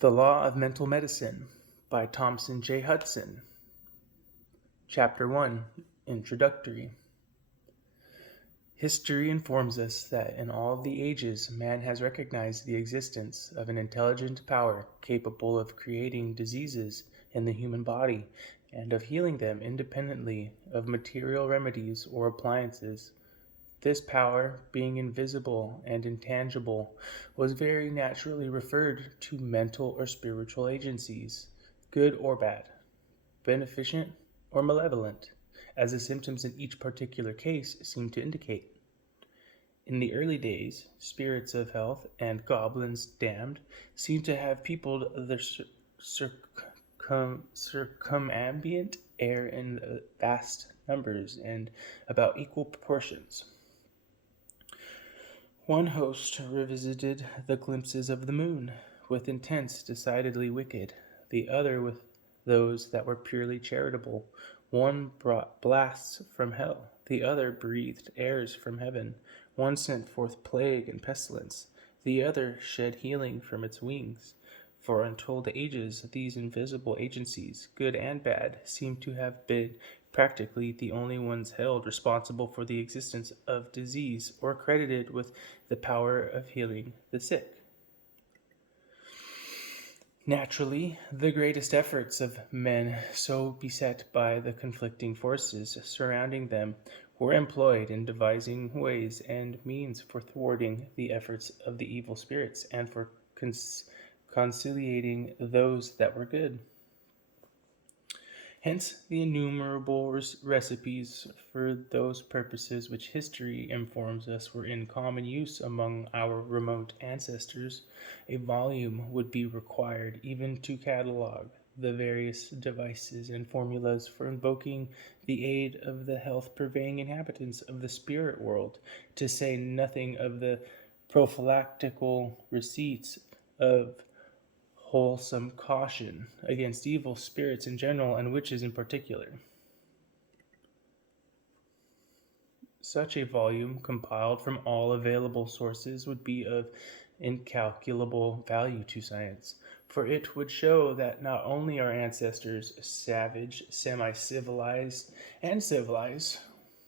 The Law of Mental Medicine by Thomson J. Hudson. Chapter 1 Introductory. History informs us that in all the ages man has recognized the existence of an intelligent power capable of creating diseases in the human body and of healing them independently of material remedies or appliances. This power, being invisible and intangible, was very naturally referred to mental or spiritual agencies, good or bad, beneficent or malevolent, as the symptoms in each particular case seem to indicate. In the early days, spirits of health and goblins damned seem to have peopled the circumambient air in vast numbers and about equal proportions. One host revisited the glimpses of the moon, with intents decidedly wicked, the other with those that were purely charitable. One brought blasts from hell, the other breathed airs from heaven. One sent forth plague and pestilence, the other shed healing from its wings. For untold ages these invisible agencies, good and bad, seem to have been practically the only ones held responsible for the existence of disease or credited with the power of healing the sick. Naturally, the greatest efforts of men, so beset by the conflicting forces surrounding them, were employed in devising ways and means for thwarting the efforts of the evil spirits and for conciliating those that were good. Hence the innumerable recipes for those purposes which history informs us were in common use among our remote ancestors. A volume would be required even to catalogue the various devices and formulas for invoking the aid of the health-purveying inhabitants of the spirit world, to say nothing of the prophylactical receipts of wholesome caution against evil spirits in general and witches in particular. Such a volume, compiled from all available sources, would be of incalculable value to science, for it would show that not only our ancestors, savage, semi-civilized, and civilized,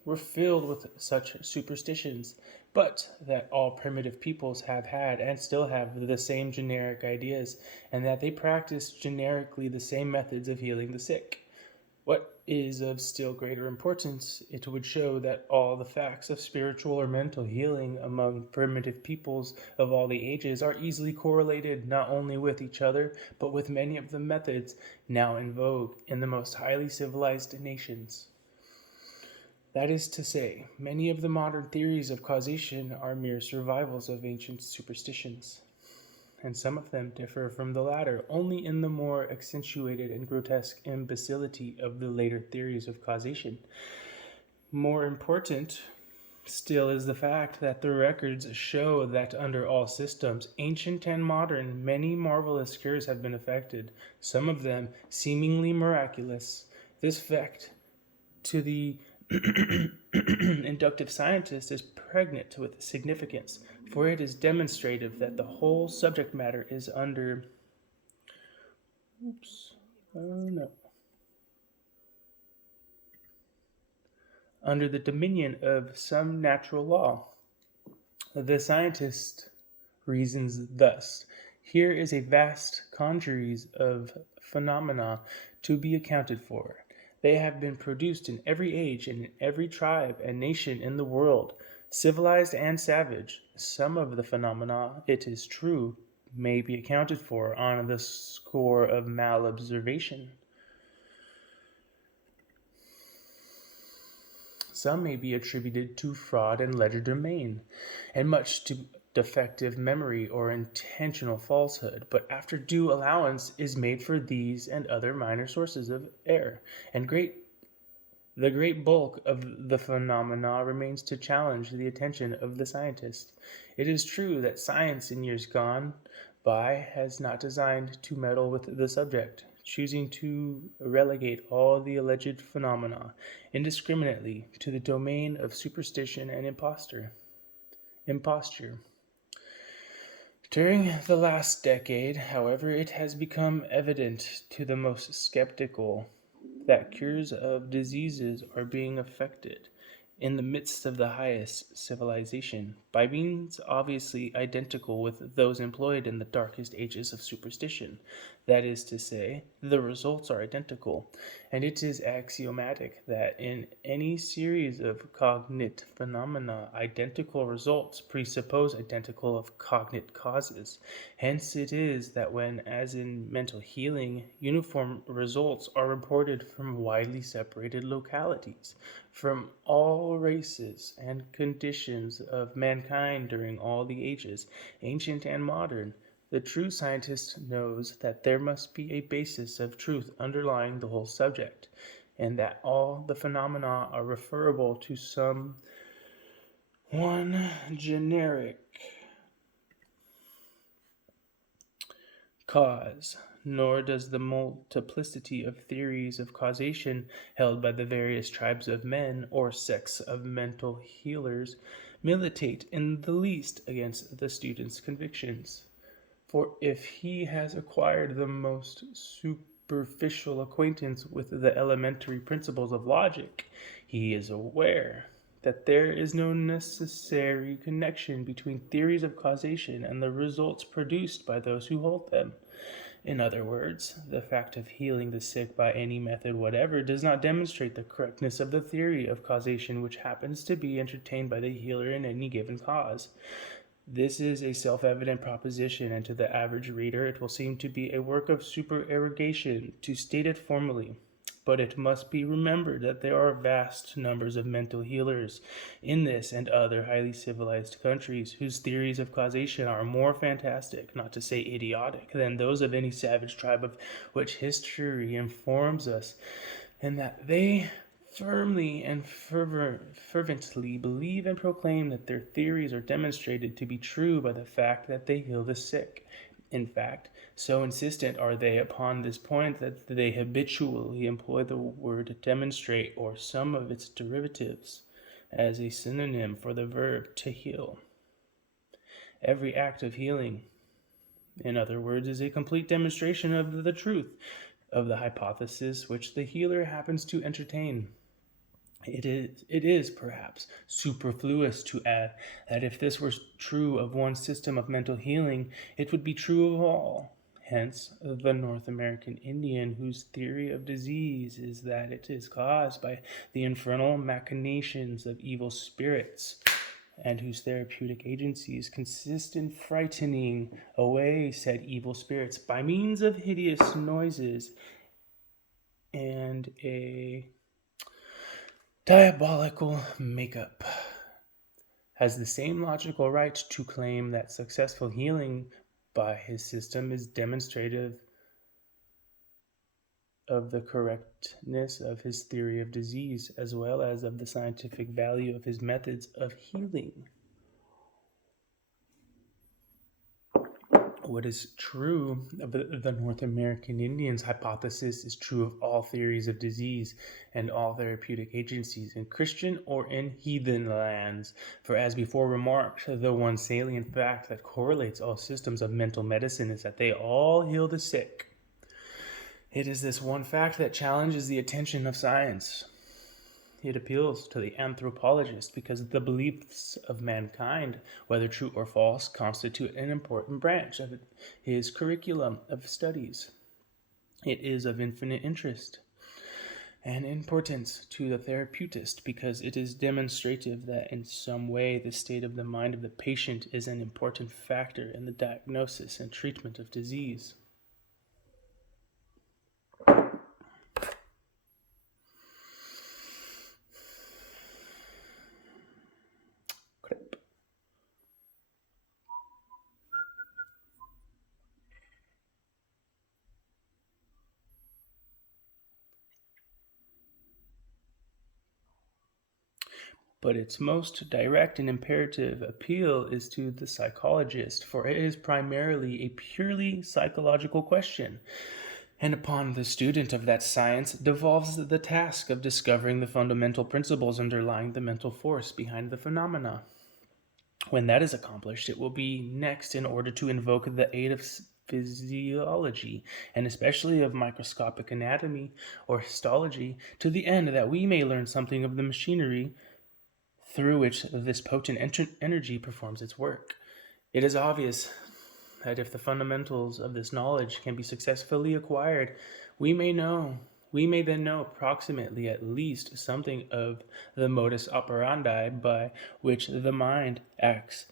were filled with such superstitions, but that all primitive peoples have had and still have the same generic ideas, and that they practice generically the same methods of healing the sick. What is of still greater importance, it would show that all the facts of spiritual or mental healing among primitive peoples of all the ages are easily correlated not only with each other, but with many of the methods now in vogue in the most highly civilized nations. That is to say, many of the modern theories of causation are mere survivals of ancient superstitions, and some of them differ from the latter only in the more accentuated and grotesque imbecility of the later theories of causation. More important still is the fact that the records show that under all systems, ancient and modern, many marvelous cures have been effected, some of them seemingly miraculous. This fact, to the inductive scientist, is pregnant with significance, for it is demonstrative that the whole subject matter is under the dominion of some natural law. The scientist reasons thus: here is a vast congeries of phenomena to be accounted for. They have been produced in every age and in every tribe and nation in the world, civilized and savage. Some of the phenomena, it is true, may be accounted for on the score of malobservation. Some may be attributed to fraud and legerdemain, and much to defective memory or intentional falsehood, but after due allowance is made for these and other minor sources of error, and the great bulk of the phenomena remains to challenge the attention of the scientist. It is true that science in years gone by has not designed to meddle with the subject, choosing to relegate all the alleged phenomena indiscriminately to the domain of superstition and imposture. During the last decade, however, it has become evident to the most skeptical that cures of diseases are being effected in the midst of the highest civilization by means obviously identical with those employed in the darkest ages of superstition. That is to say, the results are identical, and it is axiomatic that in any series of cognate phenomena, identical results presuppose identical of cognate causes. Hence it is that when, as in mental healing, uniform results are reported from widely separated localities, from all races and conditions of mankind during all the ages, ancient and modern, the true scientist knows that there must be a basis of truth underlying the whole subject, and that all the phenomena are referable to some one generic cause, nor does the multiplicity of theories of causation held by the various tribes of men or sects of mental healers militate in the least against the student's convictions. For if he has acquired the most superficial acquaintance with the elementary principles of logic, he is aware that there is no necessary connection between theories of causation and the results produced by those who hold them. In other words, the fact of healing the sick by any method whatever does not demonstrate the correctness of the theory of causation which happens to be entertained by the healer in any given cause. This is a self-evident proposition, and to the average reader it will seem to be a work of supererogation to state it formally. But it must be remembered that there are vast numbers of mental healers in this and other highly civilized countries whose theories of causation are more fantastic, not to say idiotic, than those of any savage tribe of which history informs us, and that they firmly and fervently believe and proclaim that their theories are demonstrated to be true by the fact that they heal the sick. In fact, so insistent are they upon this point that they habitually employ the word demonstrate or some of its derivatives as a synonym for the verb to heal. Every act of healing, in other words, is a complete demonstration of the truth of the hypothesis which the healer happens to entertain. It is perhaps superfluous to add that if this were true of one system of mental healing, it would be true of all. Hence, the North American Indian, whose theory of disease is that it is caused by the infernal machinations of evil spirits, and whose therapeutic agencies consist in frightening away said evil spirits by means of hideous noises and a diabolical makeup, has the same logical right to claim that successful healing by his system is demonstrative of the correctness of his theory of disease, as well as of the scientific value of his methods of healing. What is true of the North American Indians' hypothesis is true of all theories of disease and all therapeutic agencies in Christian or in heathen lands. For as before remarked, the one salient fact that correlates all systems of mental medicine is that they all heal the sick. It is this one fact that challenges the attention of science. It appeals to the anthropologist because the beliefs of mankind, whether true or false, constitute an important branch of his curriculum of studies. It is of infinite interest and importance to the therapeutist because it is demonstrative that in some way the state of the mind of the patient is an important factor in the diagnosis and treatment of disease. But its most direct and imperative appeal is to the psychologist, for it is primarily a purely psychological question, and upon the student of that science devolves the task of discovering the fundamental principles underlying the mental force behind the phenomena. When that is accomplished, it will be next in order to invoke the aid of physiology, and especially of microscopic anatomy or histology, to the end that we may learn something of the machinery through which this potent energy performs its work. It is obvious that if the fundamentals of this knowledge can be successfully acquired, we may know we may then know approximately at least something of the modus operandi by which the mind acts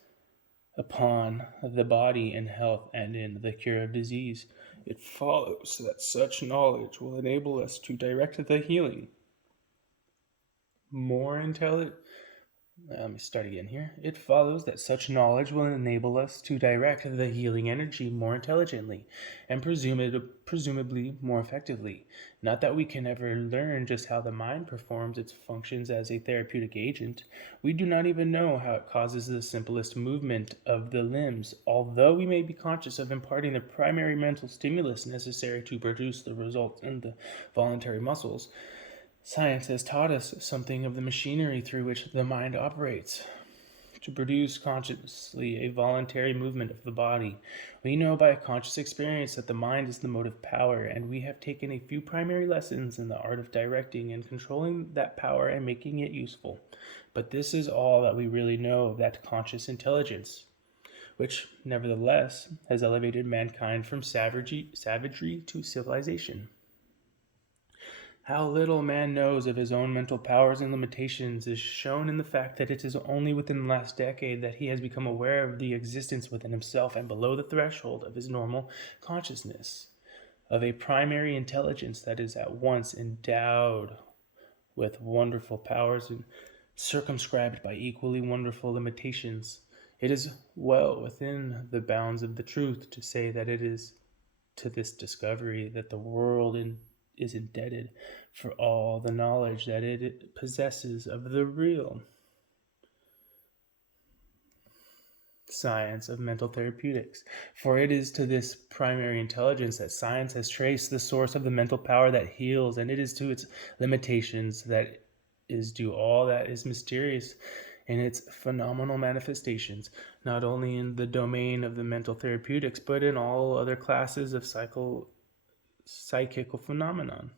upon the body in health and in the cure of disease. It follows that such knowledge will enable us to direct the healing more intelligent. Let me start again here. It follows that such knowledge will enable us to direct the healing energy more intelligently and presumably more effectively. Not that we can ever learn just how the mind performs its functions as a therapeutic agent. We do not even know how it causes the simplest movement of the limbs, although we may be conscious of imparting the primary mental stimulus necessary to produce the result in the voluntary muscles. Science has taught us something of the machinery through which the mind operates. To produce consciously a voluntary movement of the body, we know by a conscious experience that the mind is the motive power, and we have taken a few primary lessons in the art of directing and controlling that power and making it useful. But this is all that we really know of that conscious intelligence, which, nevertheless, has elevated mankind from savagery to civilization. How little man knows of his own mental powers and limitations is shown in the fact that it is only within the last decade that he has become aware of the existence within himself and below the threshold of his normal consciousness of a primary intelligence that is at once endowed with wonderful powers and circumscribed by equally wonderful limitations. It is well within the bounds of the truth to say that it is to this discovery that the world is indebted for all the knowledge that it possesses of the real science of mental therapeutics. For it is to this primary intelligence that science has traced the source of the mental power that heals, and it is to its limitations that is due all that is mysterious in its phenomenal manifestations, not only in the domain of the mental therapeutics, but in all other classes of psychical phenomenon.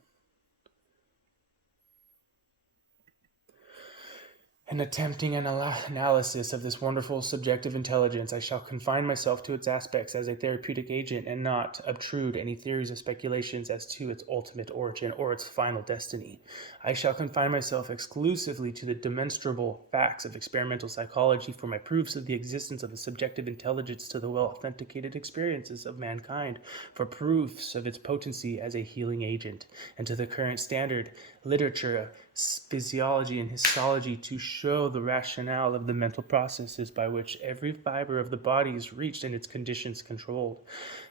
In attempting an analysis of this wonderful subjective intelligence, I shall confine myself to its aspects as a therapeutic agent and not obtrude any theories or speculations as to its ultimate origin or its final destiny. I shall confine myself exclusively to the demonstrable facts of experimental psychology for my proofs of the existence of the subjective intelligence, to the well-authenticated experiences of mankind for proofs of its potency as a healing agent, and to the current standard literature, physiology, and histology to show the rationale of the mental processes by which every fiber of the body is reached and its conditions controlled.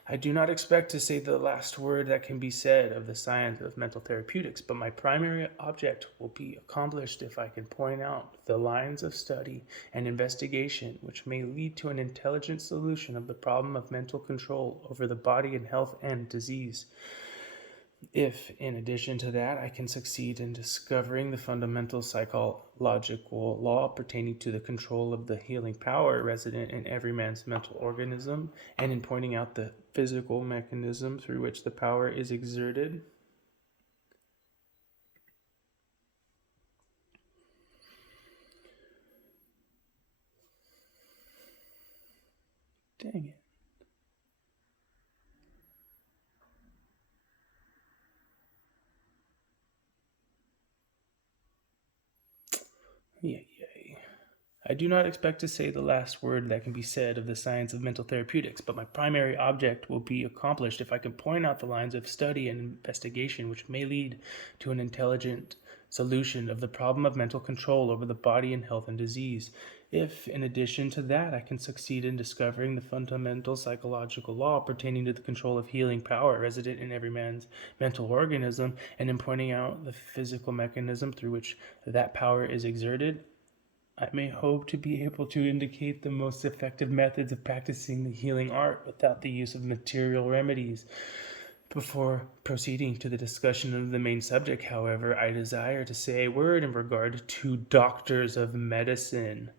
I do not expect to say the last word that can be said of the science of mental therapeutics, but my primary object will be accomplished if I can point out the lines of study and investigation which may lead to an intelligent solution of the problem of mental control over the body in health and disease. If, in addition to that, I can succeed in discovering the fundamental psychological law pertaining to the control of the healing power resident in every man's mental organism, and in pointing out the physical mechanism through which the power is exerted, dang it. Yay. I do not expect to say the last word that can be said of the science of mental therapeutics, but my primary object will be accomplished if I can point out the lines of study and investigation which may lead to an intelligent solution of the problem of mental control over the body in health and disease. If, in addition to that, I can succeed in discovering the fundamental psychological law pertaining to the control of healing power resident in every man's mental organism, and in pointing out the physical mechanism through which that power is exerted, I may hope to be able to indicate the most effective methods of practicing the healing art without the use of material remedies. Before proceeding to the discussion of the main subject, however, I desire to say a word in regard to doctors of medicine.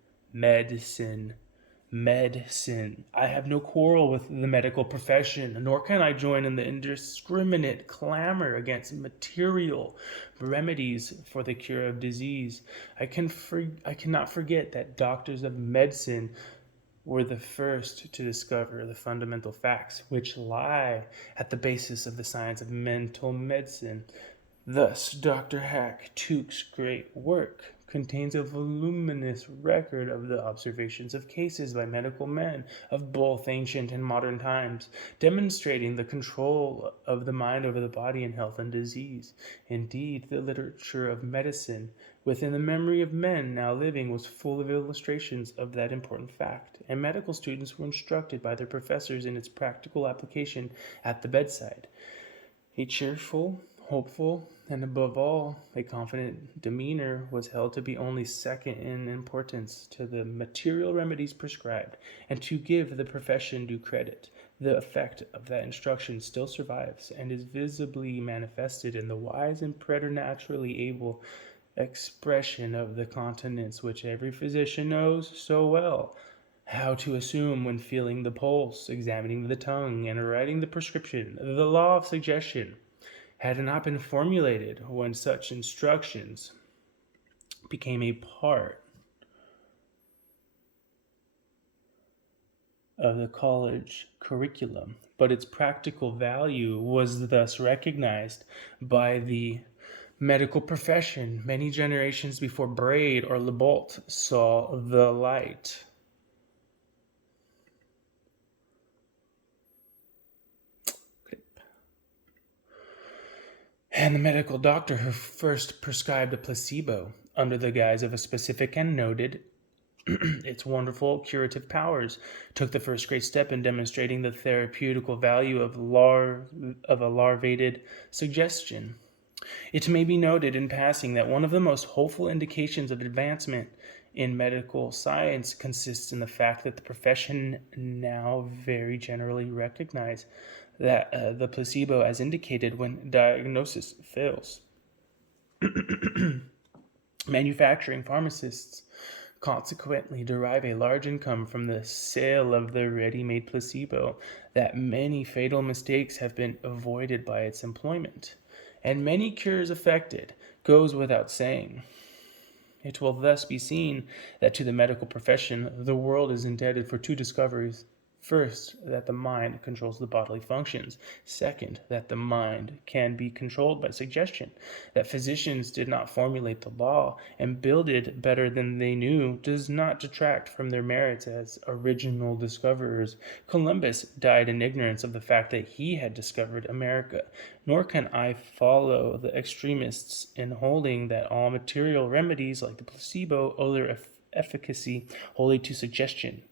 medicine. I have no quarrel with the medical profession, nor can I join in the indiscriminate clamor against material remedies for the cure of disease. I cannot forget that doctors of medicine were the first to discover the fundamental facts which lie at the basis of the science of mental medicine. Thus, Dr. Hack Tuke's great work contains a voluminous record of the observations of cases by medical men of both ancient and modern times, demonstrating the control of the mind over the body in health and disease. Indeed, the literature of medicine within the memory of men now living was full of illustrations of that important fact, and medical students were instructed by their professors in its practical application at the bedside. A cheerful, hopeful, and above all, a confident demeanor was held to be only second in importance to the material remedies prescribed, and to give the profession due credit. The effect of that instruction still survives, and is visibly manifested in the wise and preternaturally able expression of the continence which every physician knows so well how to assume when feeling the pulse, examining the tongue, and writing the prescription. The law of suggestion had not been formulated when such instructions became a part of the college curriculum, but its practical value was thus recognized by the medical profession many generations before Braid or Lebault saw the light. And the medical doctor who first prescribed a placebo under the guise of a specific and noted its wonderful curative powers took the first great step in demonstrating the therapeutical value of a larvated suggestion. It may be noted in passing that one of the most hopeful indications of advancement in medical science consists in the fact that the profession now very generally recognize that the placebo as indicated when diagnosis fails. Manufacturing pharmacists consequently derive a large income from the sale of the ready-made placebo, that many fatal mistakes have been avoided by its employment, and many cures effected, goes without saying. It will thus be seen that to the medical profession the world is indebted for two discoveries. First, that the mind controls the bodily functions. Second, that the mind can be controlled by suggestion. That physicians did not formulate the law and build it better than they knew does not detract from their merits as original discoverers. Columbus died in ignorance of the fact that he had discovered America, nor can I follow the extremists in holding that all material remedies like the placebo owe their efficacy wholly to suggestion.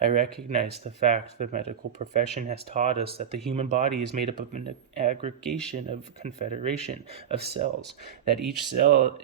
I recognize the fact the medical profession has taught us that the human body is made up of an aggregation of confederation of cells, that each cell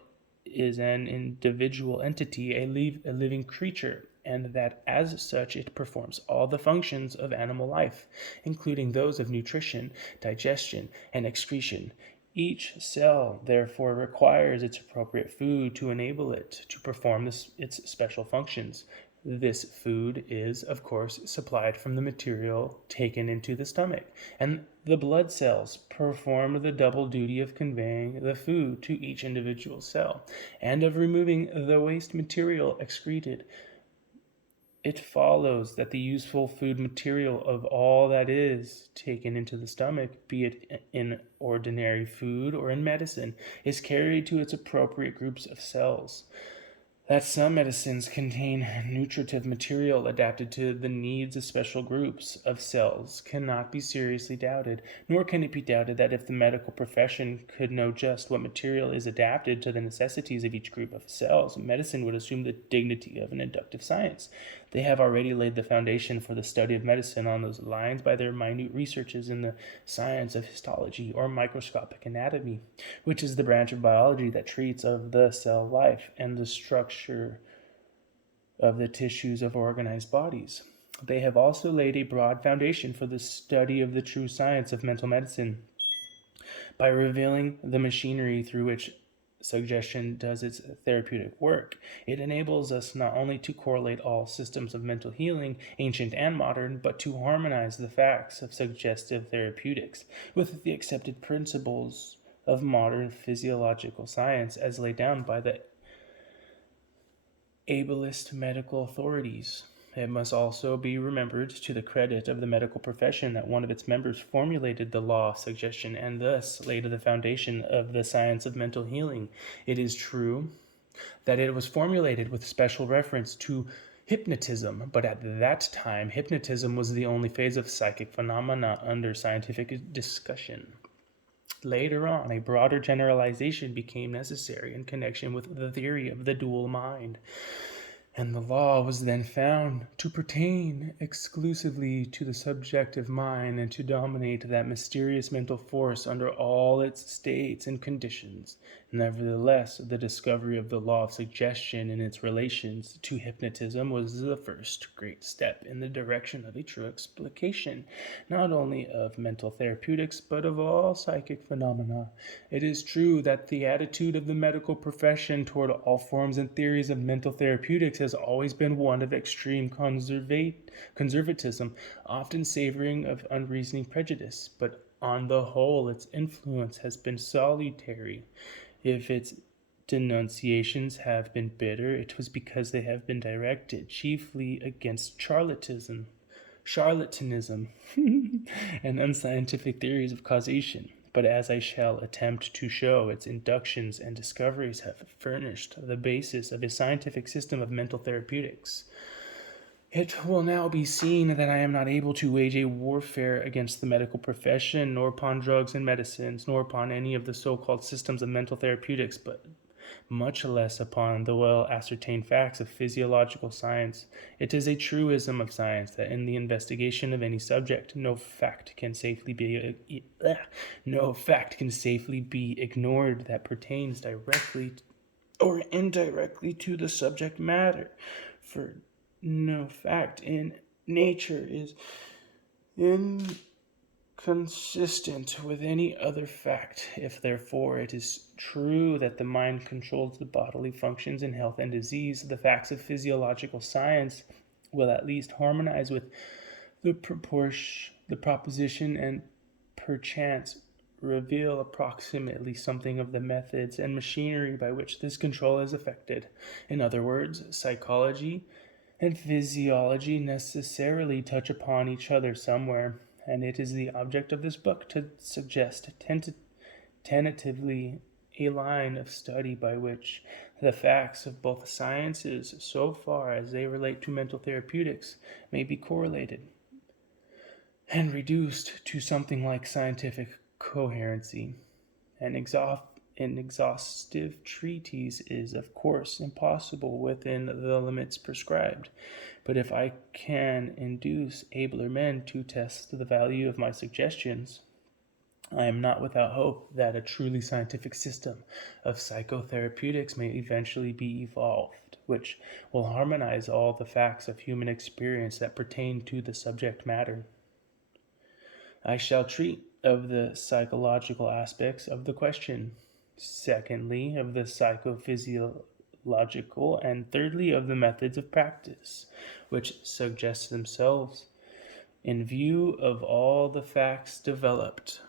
is an individual entity, a living creature, and that as such it performs all the functions of animal life, including those of nutrition, digestion, and excretion. Each cell, therefore, requires its appropriate food to enable it to perform its special functions. This food is, of course, supplied from the material taken into the stomach, and the blood cells perform the double duty of conveying the food to each individual cell, and of removing the waste material excreted. It follows that the useful food material of all that is taken into the stomach, be it in ordinary food or in medicine, is carried to its appropriate groups of cells. That some medicines contain nutritive material adapted to the needs of special groups of cells cannot be seriously doubted, nor can it be doubted that if the medical profession could know just what material is adapted to the necessities of each group of cells, medicine would assume the dignity of an inductive science. They have already laid the foundation for the study of medicine on those lines by their minute researches in the science of histology or microscopic anatomy, which is the branch of biology that treats of the cell life and the structure of the tissues of organized bodies. They have also laid a broad foundation for the study of the true science of mental medicine by revealing the machinery through which suggestion does its therapeutic work. It enables us not only to correlate all systems of mental healing, ancient and modern, but to harmonize the facts of suggestive therapeutics with the accepted principles of modern physiological science as laid down by the ableist medical authorities. It must also be remembered to the credit of the medical profession that one of its members formulated the law of suggestion and thus laid the foundation of the science of mental healing. It is true that it was formulated with special reference to hypnotism, but at that time, hypnotism was the only phase of psychic phenomena under scientific discussion. Later on, a broader generalization became necessary in connection with the theory of the dual mind, and the law was then found to pertain exclusively to the subjective mind and to dominate that mysterious mental force under all its states and conditions. Nevertheless, the discovery of the law of suggestion and its relations to hypnotism was the first great step in the direction of a true explication, not only of mental therapeutics, but of all psychic phenomena. It is true that the attitude of the medical profession toward all forms and theories of mental therapeutics has always been one of extreme conservatism, often savoring of unreasoning prejudice, but on the whole its influence has been salutary. If its denunciations have been bitter, it was because they have been directed chiefly against charlatanism, and unscientific theories of causation. But as I shall attempt to show, its inductions and discoveries have furnished the basis of a scientific system of mental therapeutics. It will now be seen that I am not able to wage a warfare against the medical profession, nor upon drugs and medicines, nor upon any of the so-called systems of mental therapeutics, but much less upon the well-ascertained facts of physiological science. It is a truism of science that in the investigation of any subject, no fact can safely be ignored that pertains directly or indirectly to the subject matter, for no fact in nature is inconsistent with any other fact. If therefore it is true that the mind controls the bodily functions in health and disease, the facts of physiological science will at least harmonize with the proposition and perchance reveal approximately something of the methods and machinery by which this control is effected. In other words, psychology and physiology necessarily touch upon each other somewhere, and it is the object of this book to suggest tentatively a line of study by which the facts of both sciences, so far as they relate to mental therapeutics, may be correlated and reduced to something like scientific coherency. An exhaustive treatise is, of course, impossible within the limits prescribed, but if I can induce abler men to test the value of my suggestions, I am not without hope that a truly scientific system of psychotherapeutics may eventually be evolved, which will harmonize all the facts of human experience that pertain to the subject matter. I shall treat of the psychological aspects of the question, secondly, of the psychophysiological, and thirdly, of the methods of practice, which suggest themselves in view of all the facts developed